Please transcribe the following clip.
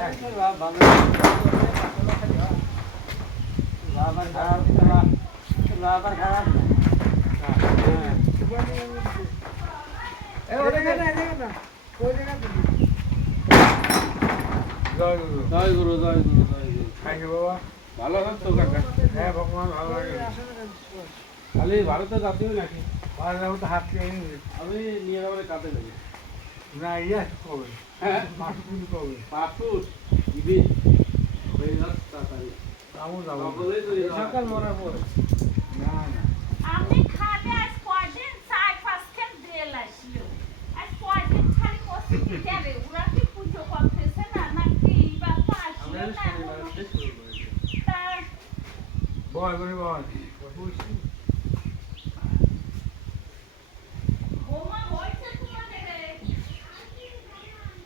Joy Guru Joy Guru Joy Guru. Thank you বাবা। ভালো আছেন তো কাকা? হ্যাঁ ভগবান ভালো লাগে। খালি ভারতে জাতীয় নাকি? ভালো যাবো তো হাত খেয়ে নিবি। আমি নিয়ে যাবো কাটে দেবো। না ইয়ে কবে? হ্যাঁ মাসুদ কিন্তু কবে? পাসপোর্ট দিবি হয়ে যাচ্ছে তাড়াতাড়ি। যাবো যাবো। সকলেই তো সকাল মরার পরে। না না আপনি খাবে আজ কয়দিন 4-5 খেল দেল আসলো আজ কয়দিন খালি কষ্ট দিতে হবে ওরা কি পুজো করতেছে না নাকি বাবা আসলো না তা বয় বয় বয়।